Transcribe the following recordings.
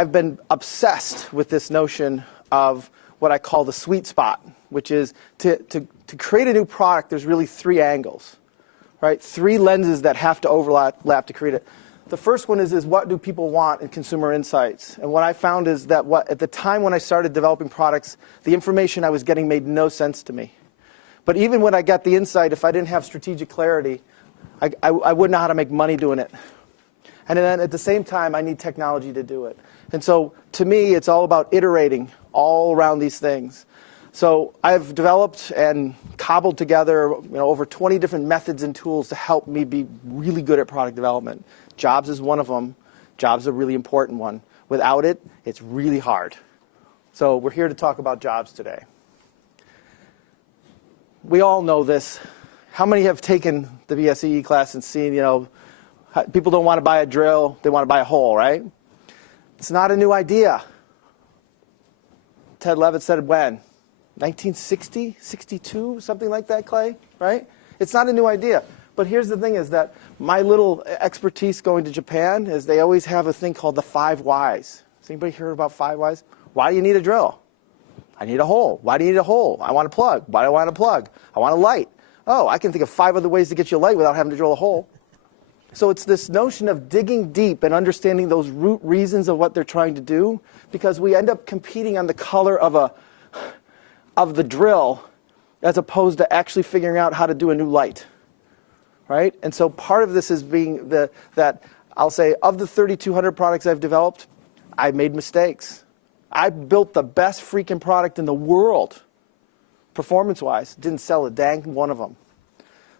I've been obsessed with this notion of what I call the sweet spot, which is to create a new product, there's really three angles, right? Three lenses that have to overlap to create it. The first one is what do people want in consumer insights? And what I found is that at the time when I started developing products, the information I was getting made no sense to me. But even when I got the insight, if I didn't have strategic clarity, I wouldn't know how to make money doing it. And then at the same time, I need technology to do it. And so to me, it's all about iterating all around these things. So I've developed and cobbled together over 20 different methods and tools to help me be really good at product development. Jobs is one of them. Jobs is a really important one. Without it, it's really hard. So we're here to talk about jobs today. We all know this. How many have taken the BSEE class and seen, people don't want to buy a drill, they want to buy a hole, right? It's not a new idea. Ted Levitt said it when? 1960, 62, something like that, Clay, right? It's not a new idea. But here's the thing is that my little expertise going to Japan is they always have a thing called the 5 whys. Has anybody heard about 5 whys? Why do you need a drill? I need a hole. Why do you need a hole? I want a plug. Why do I want a plug? I want a light. Oh, I can think of 5 other ways to get you a light without having to drill a hole. So it's this notion of digging deep and understanding those root reasons of what they're trying to do, because we end up competing on the color of the drill as opposed to actually figuring out how to do a new light, right? And so part of this is being that I'll say of the 3,200 products I've developed, I made mistakes. I built the best freaking product in the world, performance-wise. Didn't sell a dang one of them.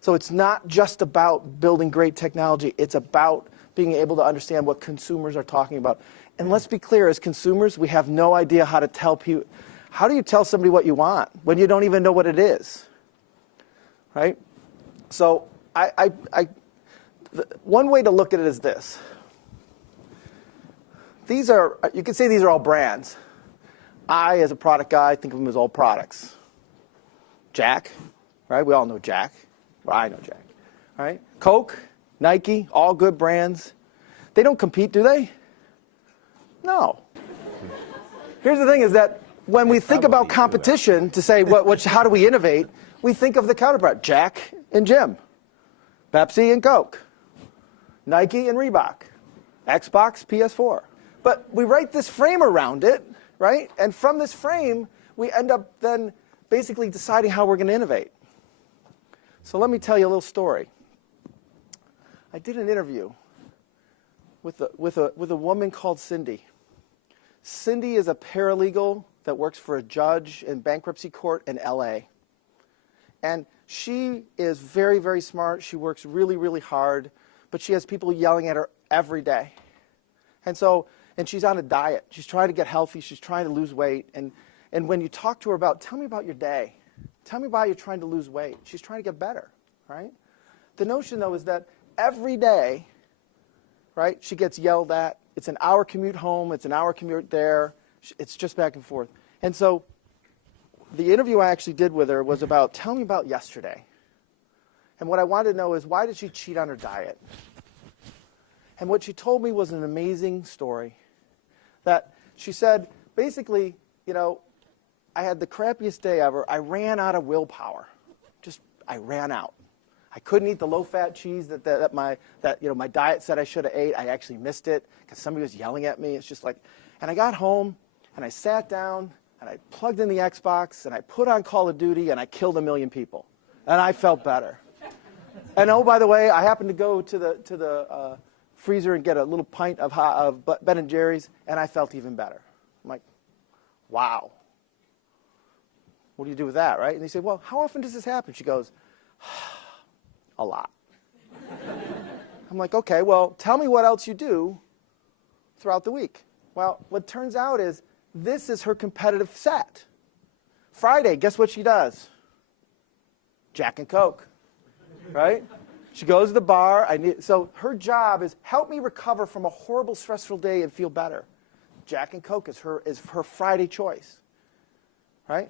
So it's not just about building great technology. It's about being able to understand what consumers are talking about. And let's be clear, as consumers, we have no idea how to tell people. How do you tell somebody what you want when you don't even know what it is, right? So one way to look at it is this. You could say these are all brands. I, as a product guy, think of them as all products. Jack, right? We all know Jack. Well, I know Jack, right? Coke, Nike, all good brands. They don't compete, do they? No. Here's the thing is that when we think about competition to say how do we innovate, we think of the counterpart. Jack and Jim. Pepsi and Coke. Nike and Reebok. Xbox, PS4. But we write this frame around it, right? And from this frame, we end up then basically deciding how we're going to innovate. So let me tell you a little story. I did an interview with a woman called Cindy. Cindy is a paralegal that works for a judge in bankruptcy court in LA. And she is very, very smart. She works really, really hard, but she has people yelling at her every day. And she's on a diet. She's trying to get healthy. She's trying to lose weight. And when you talk to her about, tell me about your day. Tell me why you're trying to lose weight. She's trying to get better, right? The notion, though, is that every day, right, she gets yelled at. It's an hour commute home. It's an hour commute there. It's just back and forth. And so the interview I actually did with her was about, tell me about yesterday. And what I wanted to know is, why did she cheat on her diet? And what she told me was an amazing story. That she said, basically, I had the crappiest day ever. I ran out of willpower. I ran out. I couldn't eat the low-fat cheese that my diet said I should have ate. I actually missed it because somebody was yelling at me. It's just like, and I got home and I sat down and I plugged in the Xbox and I put on Call of Duty and I killed 1 million people, and I felt better. And oh, by the way, I happened to go to the freezer and get a little pint of Ben and Jerry's, and I felt even better. I'm like, wow. What do you do with that, right? And they say, well, how often does this happen? She goes, a lot. I'm like, okay, well, tell me what else you do throughout the week. Well, what turns out is this is her competitive set. Friday, guess what she does? Jack and Coke, right? She goes to the bar. So her job is help me recover from a horrible, stressful day and feel better. Jack and Coke is her Friday choice, right?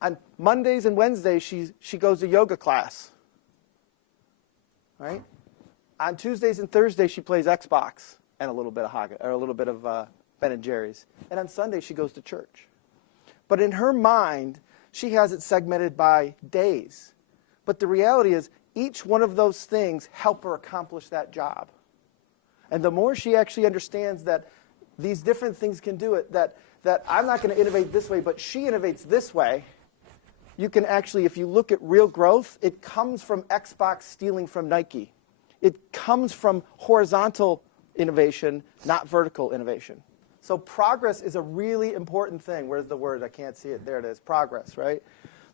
On Mondays and Wednesdays, she goes to yoga class, right? On Tuesdays and Thursdays, she plays Xbox and a little bit of Ben & Jerry's. And on Sunday, she goes to church. But in her mind, she has it segmented by days. But the reality is, each one of those things help her accomplish that job. And the more she actually understands that these different things can do it, that I'm not going to innovate this way, but she innovates this way, you can actually, if you look at real growth, it comes from Xbox stealing from Nike. It comes from horizontal innovation, not vertical innovation. So progress is a really important thing. Where's the word? I can't see it. There it is. Progress, right?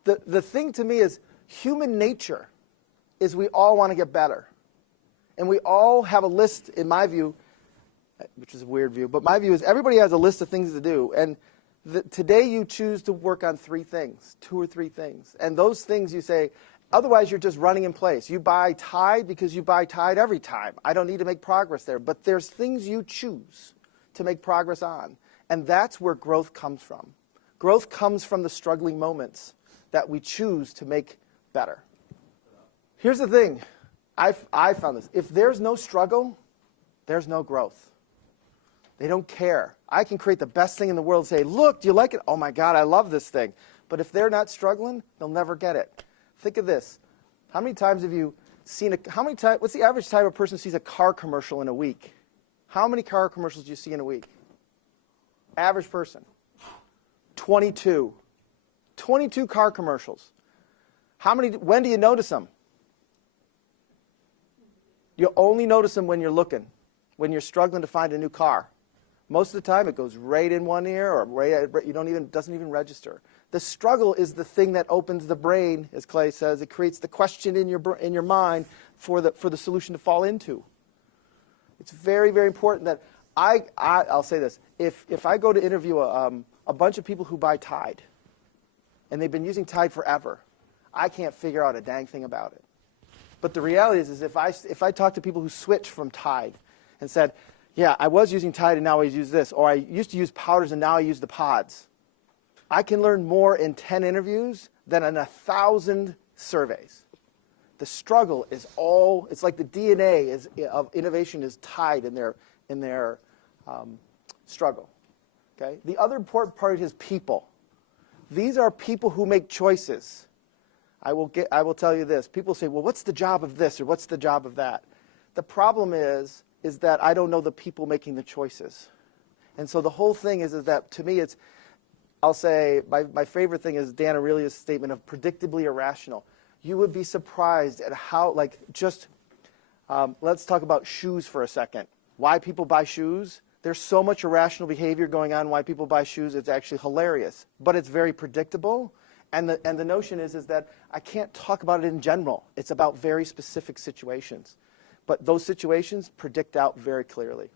The thing to me is human nature is we all want to get better. And we all have a list, in my view, which is a weird view, but my view is everybody has a list of things to do. And today you choose to work on 3 things, 2 or 3 things. And those things you say, otherwise you're just running in place. You buy Tide because you buy Tide every time. I don't need to make progress there. But there's things you choose to make progress on. And that's where growth comes from. Growth comes from the struggling moments that we choose to make better. Here's the thing. I found this. If there's no struggle, there's no growth. They don't care. I can create the best thing in the world and say, look, do you like it? Oh my God, I love this thing. But if they're not struggling, they'll never get it. Think of this. How many times have you seen what's the average time a person sees a car commercial in a week? How many car commercials do you see in a week? Average person. 22. 22 car commercials. When do you notice them? You only notice them when you're looking, when you're struggling to find a new car. Most of the time, it goes right in one ear, or doesn't even register. The struggle is the thing that opens the brain, as Clay says. It creates the question in your mind for the solution to fall into. It's very, very important that I'll say this. If I go to interview a bunch of people who buy Tide, and they've been using Tide forever, I can't figure out a dang thing about it. But the reality is if I talk to people who switch from Tide and said, yeah, I was using Tide and now I use this, or I used to use powders and now I use the pods, I can learn more in 10 interviews than in 1,000 surveys. The struggle is it's like the DNA of innovation is tied in their struggle. Okay? The other important part is people. These are people who make choices. I will tell you this. People say, well, what's the job of this or what's the job of that? The problem is that I don't know the people making the choices. And so the whole thing is that, to me, I'll say, my favorite thing is Dan Aurelius' statement of predictably irrational. You would be surprised at how, let's talk about shoes for a second. Why people buy shoes? There's so much irrational behavior going on why people buy shoes. It's actually hilarious. But it's very predictable. And the notion is that I can't talk about it in general. It's about very specific situations. But those situations predict out very clearly.